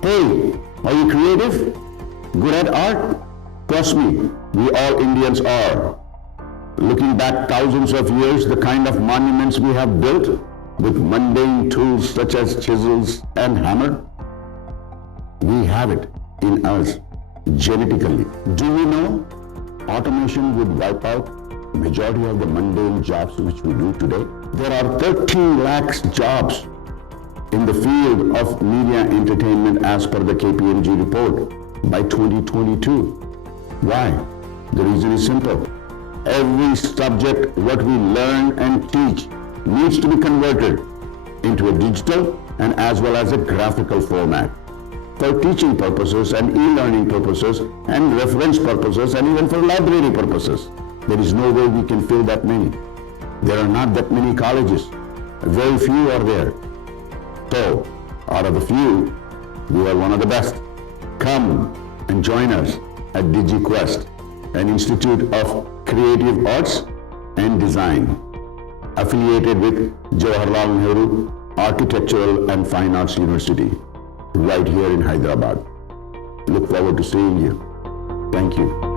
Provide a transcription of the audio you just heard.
Hey, are you creative? Good at art? Trust me, we all Indians are. Looking back thousands of years, the kind of monuments we have built with mundane tools such as chisels and hammer, we have it in us genetically. Do you know automation would wipe out majority of the mundane jobs which we do today? There are 13 lakhs jobs in the field of media entertainment as per the KPMG report by 2022. Why? The reason is simple. Every subject what we learn and teach needs to be converted into a digital and as well as a graphical format for teaching purposes and e-learning purposes and reference purposes and even for library purposes. There is no way we can fill that many. There are not that many colleges. Very few are there. So, out of the few, we are one of the best. Come and join us at Digiquest, an institute of creative arts and design, affiliated with Jawaharlal Nehru Architectural and Fine Arts University, right here in Hyderabad. Look forward to seeing you. Thank you.